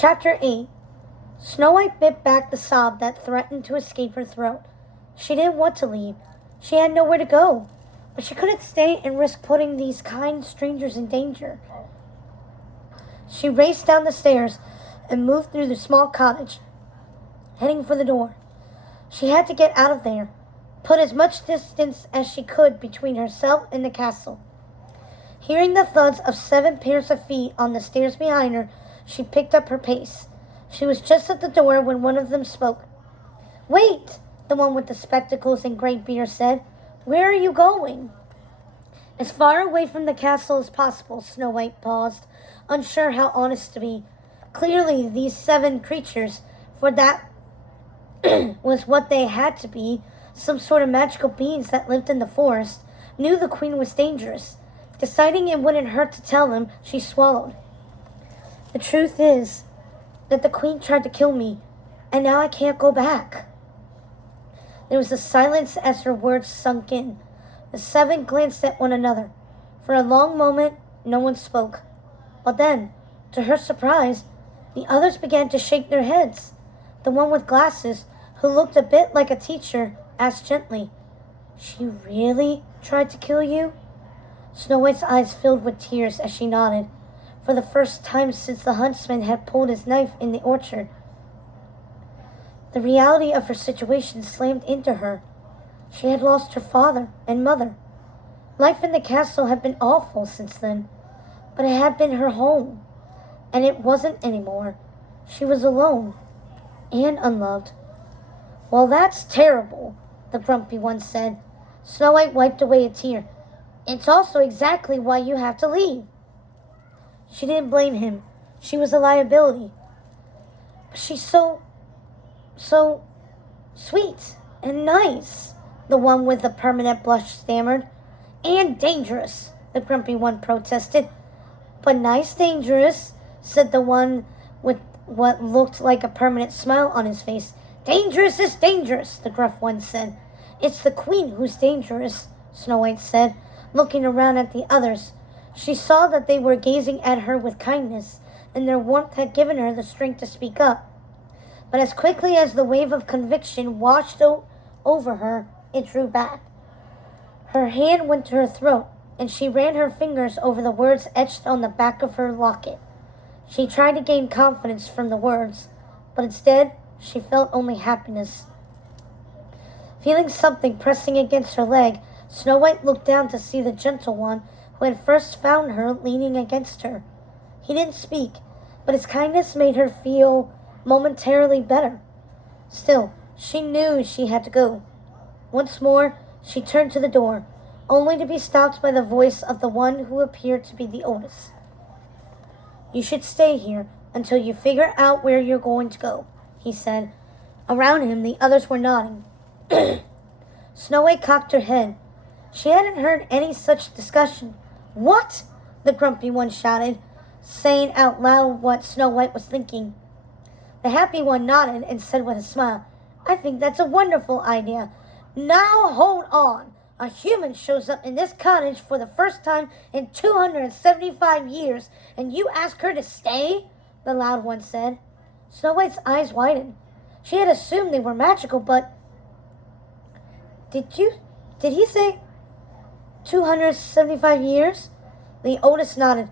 Chapter 8. Snow White bit back the sob that threatened to escape her throat. She didn't want to leave. She had nowhere to go. But she couldn't stay and risk putting these kind strangers in danger. She raced down the stairs and moved through the small cottage, heading for the door. She had to get out of there, put as much distance as she could between herself and the castle. Hearing the thuds of 7 pairs of feet on the stairs behind her, she picked up her pace. She was just at the door when one of them spoke. "Wait," the one with the spectacles and gray beard said. "Where are you going?" "As far away from the castle as possible," Snow White paused, unsure how honest to be. Clearly, these 7 creatures, for that was what they had to be, some sort of magical beings that lived in the forest, knew the queen was dangerous. Deciding it wouldn't hurt to tell them, she swallowed. "The truth is that the queen tried to kill me, and now I can't go back." There was a silence as her words sunk in. The 7 glanced at one another. For a long moment, no one spoke. But then, to her surprise, the others began to shake their heads. The one with glasses, who looked a bit like a teacher, asked gently, "She really tried to kill you?" Snow White's eyes filled with tears as she nodded. For the first time since the huntsman had pulled his knife in the orchard, the reality of her situation slammed into her. She had lost her father and mother. Life in the castle had been awful since then, but it had been her home, and it wasn't anymore. She was alone and unloved. "Well, that's terrible," the grumpy one said. Snow White wiped away a tear. "It's also exactly why you have to leave." She didn't blame him. She was a liability. But she's so sweet and nice, the one with the permanent blush stammered. "And dangerous," the grumpy one protested. "But nice dangerous," said the one with what looked like a permanent smile on his face. "Dangerous is dangerous," the gruff one said. "It's the queen who's dangerous," Snow White said, looking around at the others. She saw that they were gazing at her with kindness, and their warmth had given her the strength to speak up. But as quickly as the wave of conviction washed over her, it drew back. Her hand went to her throat, and she ran her fingers over the words etched on the back of her locket. She tried to gain confidence from the words, but instead she felt only happiness. Feeling something pressing against her leg, Snow White looked down to see the gentle one who had first found her leaning against her. He didn't speak, but his kindness made her feel momentarily better. Still, she knew she had to go. Once more, she turned to the door, only to be stopped by the voice of the one who appeared to be the oldest. "You should stay here until you figure out where you're going to go," he said. Around him, the others were nodding. Snow White cocked her head. She hadn't heard any such discussion. "What?" the grumpy one shouted, saying out loud what Snow White was thinking. The happy one nodded and said with a smile, "I think that's a wonderful idea. Now hold on. A human shows up in this cottage for the first time in 275 years, and you ask her to stay?" the loud one said. Snow White's eyes widened. She had assumed they were magical, but... Did he say 275 years? The oldest nodded.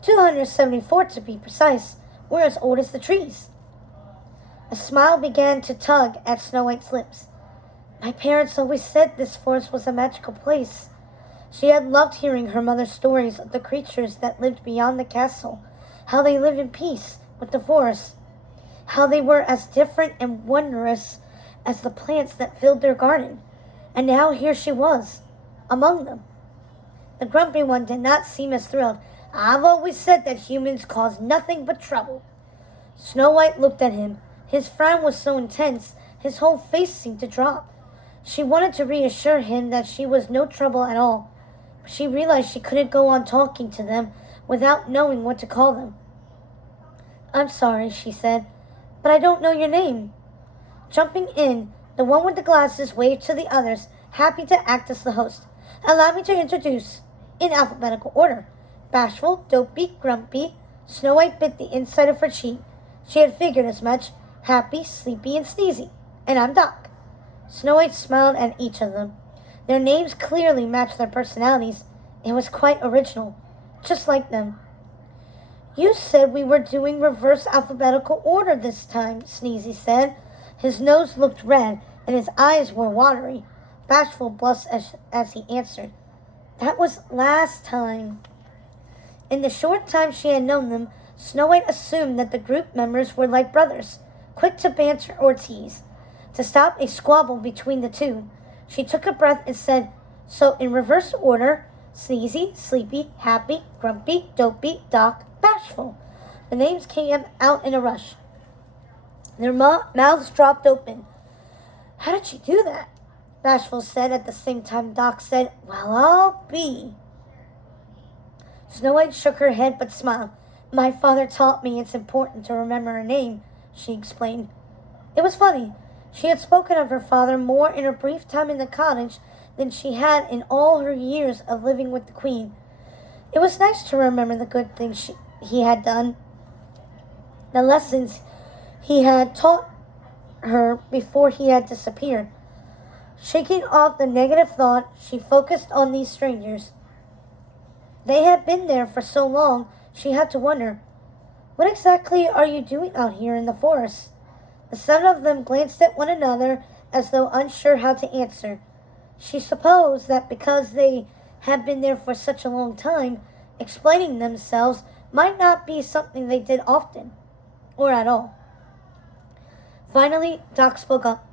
274 to be precise. We're as old as the trees. A smile began to tug at Snow White's lips. My parents always said this forest was a magical place. She had loved hearing her mother's stories of the creatures that lived beyond the castle, how they lived in peace with the forest, how they were as different and wondrous as the plants that filled their garden. And now here she was, among them. The grumpy one did not seem as thrilled. "I've always said that humans cause nothing but trouble." Snow White looked at him. His frown was so intense, his whole face seemed to drop. She wanted to reassure him that she was no trouble at all, but she realized she couldn't go on talking to them without knowing what to call them. "I'm sorry," she said, "but I don't know your name." Jumping in, the one with the glasses waved to the others, happy to act as the host. "Allow me to introduce, in alphabetical order, Bashful, Dopey, Grumpy, Snow White bit the inside of her cheek. She had figured as much. Happy, Sleepy, and Sneezy. And I'm Doc. Snow White smiled at each of them. Their names clearly matched their personalities. It was quite original, just like them. You said we were doing reverse alphabetical order this time, Sneezy said. His nose looked red, and his eyes were watery. Bashful blushed as he answered. That was last time. In the short time she had known them, Snow White assumed that the group members were like brothers, quick to banter or tease. To stop a squabble between the two, she took a breath and said, So in reverse order, Sneezy, Sleepy, Happy, Grumpy, Dopey, Doc, Bashful. The names came out in a rush. Their mouths dropped open. How did she do that? Bashful said at the same time Doc said, Well, I'll be. Snow White shook her head but smiled. My father taught me it's important to remember a name, she explained. It was funny. She had spoken of her father more in her brief time in the cottage than she had in all her years of living with the Queen. It was nice to remember the good things he had done, the lessons he had taught her before he had disappeared. Shaking off the negative thought, she focused on these strangers. They had been there for so long, she had to wonder, what exactly are you doing out here in the forest? The seven of them glanced at one another as though unsure how to answer. She supposed that because they had been there for such a long time, explaining themselves might not be something they did often, or at all. Finally, Doc spoke up.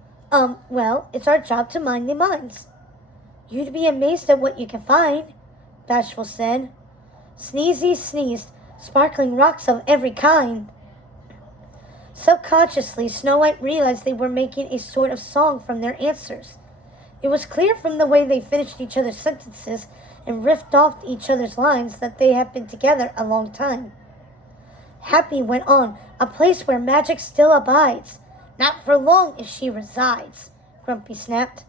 Well, it's our job to mind the mines. You'd be amazed at what you can find, Bashful said. Sneezy sneezed, sparkling rocks of every kind. Subconsciously, Snow White realized they were making a sort of song from their answers. It was clear from the way they finished each other's sentences and riffed off each other's lines that they had been together a long time. Happy went on, a place where magic still abides. Not for long if she resides, Grumpy snapped.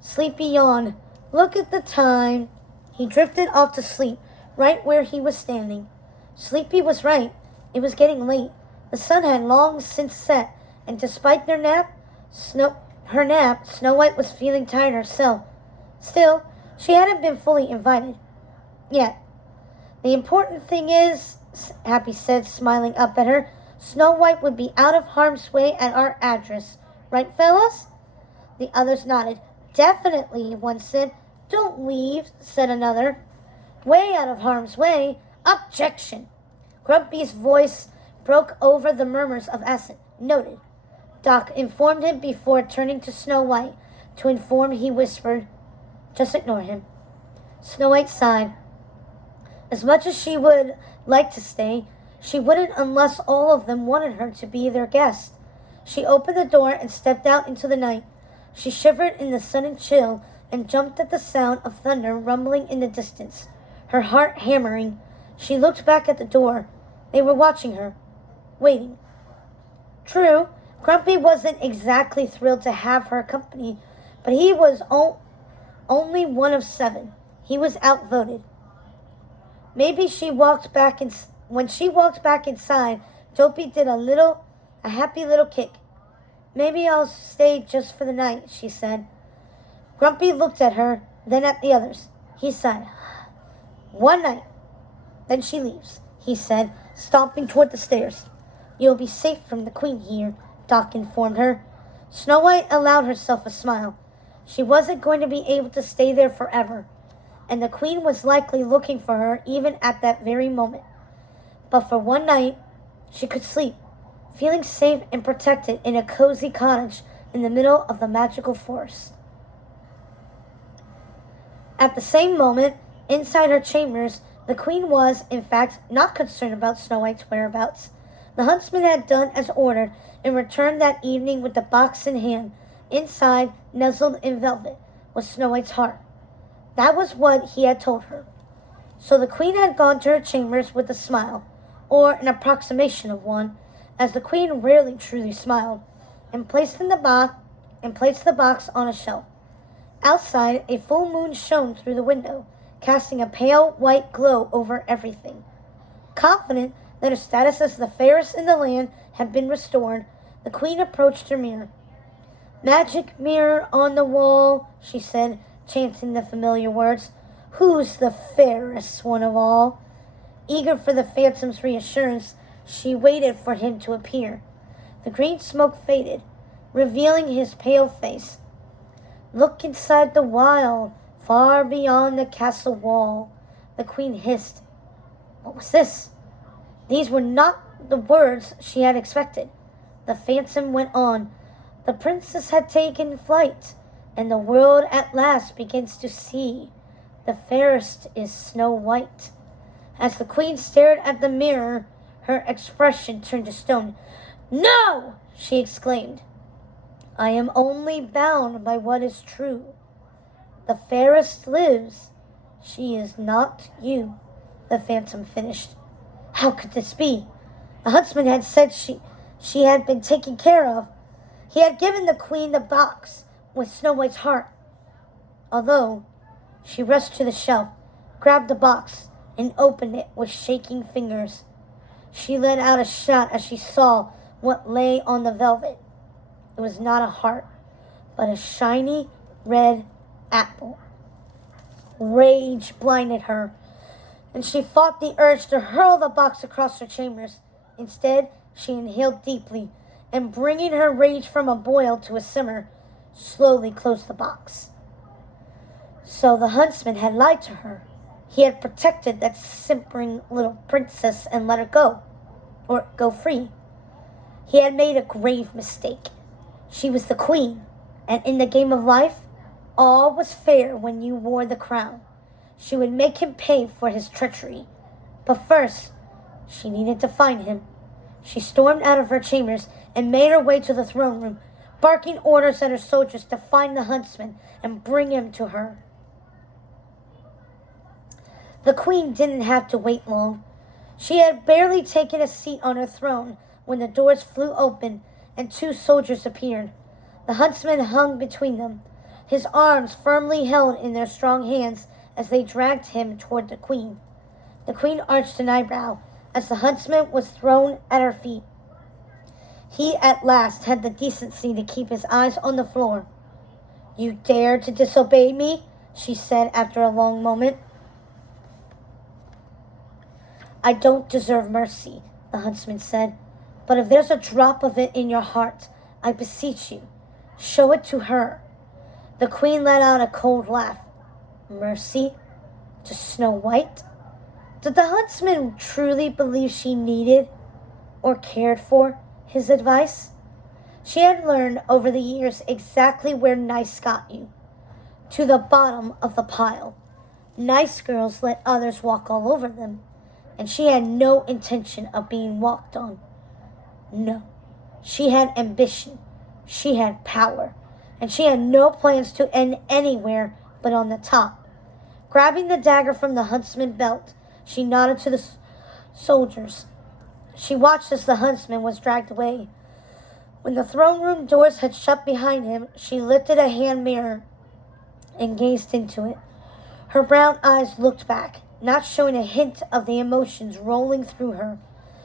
Sleepy yawned. Look at the time. He drifted off to sleep, right where he was standing. Sleepy was right. It was getting late. The sun had long since set, and despite Snow White was feeling tired herself. Still, she hadn't been fully invited. Yet. The important thing is, Happy said, smiling up at her, Snow White would be out of harm's way at our address. Right, fellas? The others nodded. Definitely, one said. Don't leave, said another. Way out of harm's way? Objection! Grumpy's voice broke over the murmurs of assent. Noted. Doc informed him before turning to Snow White. To inform, he whispered, Just ignore him. Snow White sighed. As much as she would like to stay, she wouldn't unless all of them wanted her to be their guest. She opened the door and stepped out into the night. She shivered in the sudden chill and jumped at the sound of thunder rumbling in the distance, her heart hammering. She looked back at the door. They were watching her, waiting. True, Grumpy wasn't exactly thrilled to have her company, but he was only one of seven. He was outvoted. Maybe when she walked back inside, Dopey did a happy little kick. Maybe I'll stay just for the night, she said. Grumpy looked at her, then at the others. He sighed. One night. Then she leaves, he said, stomping toward the stairs. You'll be safe from the Queen here, Doc informed her. Snow White allowed herself a smile. She wasn't going to be able to stay there forever, and the Queen was likely looking for her even at that very moment. But for one night, she could sleep, feeling safe and protected in a cozy cottage in the middle of the magical forest. At the same moment, inside her chambers, the Queen was, in fact, not concerned about Snow White's whereabouts. The huntsman had done as ordered and returned that evening with the box in hand. Inside, nestled in velvet, was Snow White's heart. That was what he had told her. So the Queen had gone to her chambers with a smile, or an approximation of one, as the Queen rarely truly smiled, and placed the box on a shelf. Outside, a full moon shone through the window, casting a pale white glow over everything. Confident that her status as the fairest in the land had been restored, the queen approached her mirror. "Magic mirror on the wall," she said, chanting the familiar words. "Who's the fairest one of all?" Eager for the phantom's reassurance, she waited for him to appear. The green smoke faded, revealing his pale face. "Look inside the wild, far beyond the castle wall," the queen hissed. What was this? These were not the words she had expected. The phantom went on. "The princess had taken flight, and the world at last begins to see. The fairest is Snow White." As the queen stared at the mirror, her expression turned to stone. "No!" she exclaimed. "I am only bound by what is true. The fairest lives. She is not you," the phantom finished. How could this be? The huntsman had said she had been taken care of. He had given the queen the box with Snow White's heart. Although she rushed to the shelf, grabbed the box, and opened it with shaking fingers. She let out a shout as she saw what lay on the velvet. It was not a heart, but a shiny red apple. Rage blinded her, and she fought the urge to hurl the box across her chambers. Instead, she inhaled deeply, and bringing her rage from a boil to a simmer, slowly closed the box. So the huntsman had lied to her. He had protected that simpering little princess and let her go, or go free. He had made a grave mistake. She was the queen, and in the game of life, all was fair when you wore the crown. She would make him pay for his treachery. But first, she needed to find him. She stormed out of her chambers and made her way to the throne room, barking orders at her soldiers to find the huntsman and bring him to her. The queen didn't have to wait long. She had barely taken a seat on her throne when the doors flew open and two soldiers appeared. The huntsman hung between them, his arms firmly held in their strong hands as they dragged him toward the queen. The queen arched an eyebrow as the huntsman was thrown at her feet. He at last had the decency to keep his eyes on the floor. "You dare to disobey me?" she said after a long moment. "I don't deserve mercy," the huntsman said, "but if there's a drop of it in your heart, I beseech you, show it to her." The queen let out a cold laugh. Mercy? To Snow White? Did the huntsman truly believe she needed or cared for his advice? She had learned over the years exactly where nice got you. To the bottom of the pile. Nice girls let others walk all over them, and she had no intention of being walked on. No, she had ambition, she had power, and she had no plans to end anywhere but on the top. Grabbing the dagger from the huntsman's belt, she nodded to the soldiers. She watched as the huntsman was dragged away. When the throne room doors had shut behind him, she lifted a hand mirror and gazed into it. Her brown eyes looked back, not showing a hint of the emotions rolling through her.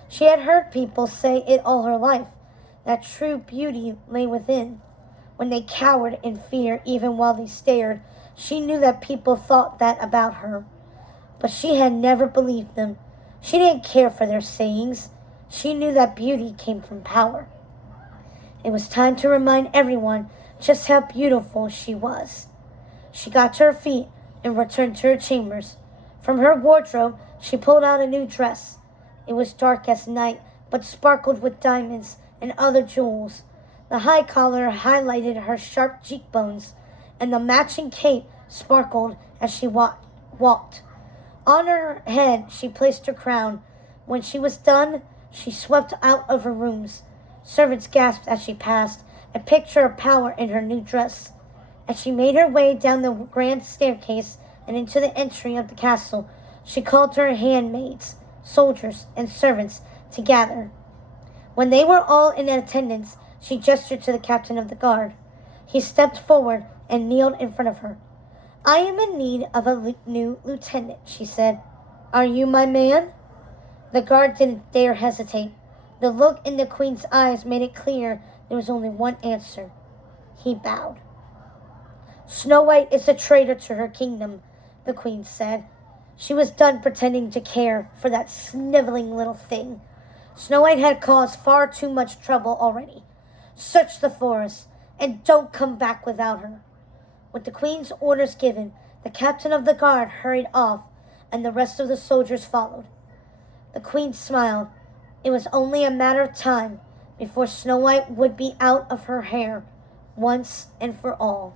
She had heard people say it all her life, that true beauty lay within. When they cowered in fear even while they stared, she knew that people thought that about her. But she had never believed them. She didn't care for their sayings. She knew that beauty came from power. It was time to remind everyone just how beautiful she was. She got to her feet and returned to her chambers. From her wardrobe, she pulled out a new dress. It was dark as night, but sparkled with diamonds and other jewels. The high collar highlighted her sharp cheekbones, and the matching cape sparkled as she walked. On her head, she placed her crown. When she was done, she swept out of her rooms. Servants gasped as she passed, a picture of power in her new dress. As she made her way down the grand staircase and into the entry of the castle, she called to her handmaids, soldiers, and servants to gather. When they were all in attendance, she gestured to the captain of the guard. He stepped forward and kneeled in front of her. "I am in need of a new lieutenant," she said. "Are you my man?" The guard didn't dare hesitate. The look in the queen's eyes made it clear there was only one answer. He bowed. Snow White is a traitor to her kingdom, the queen said. She was done pretending to care for that sniveling little thing. Snow White had caused far too much trouble already. Search the forest, and don't come back without her. With the queen's orders given, the captain of the guard hurried off, and the rest of the soldiers followed. The queen smiled. It was only a matter of time before Snow White would be out of her hair once and for all.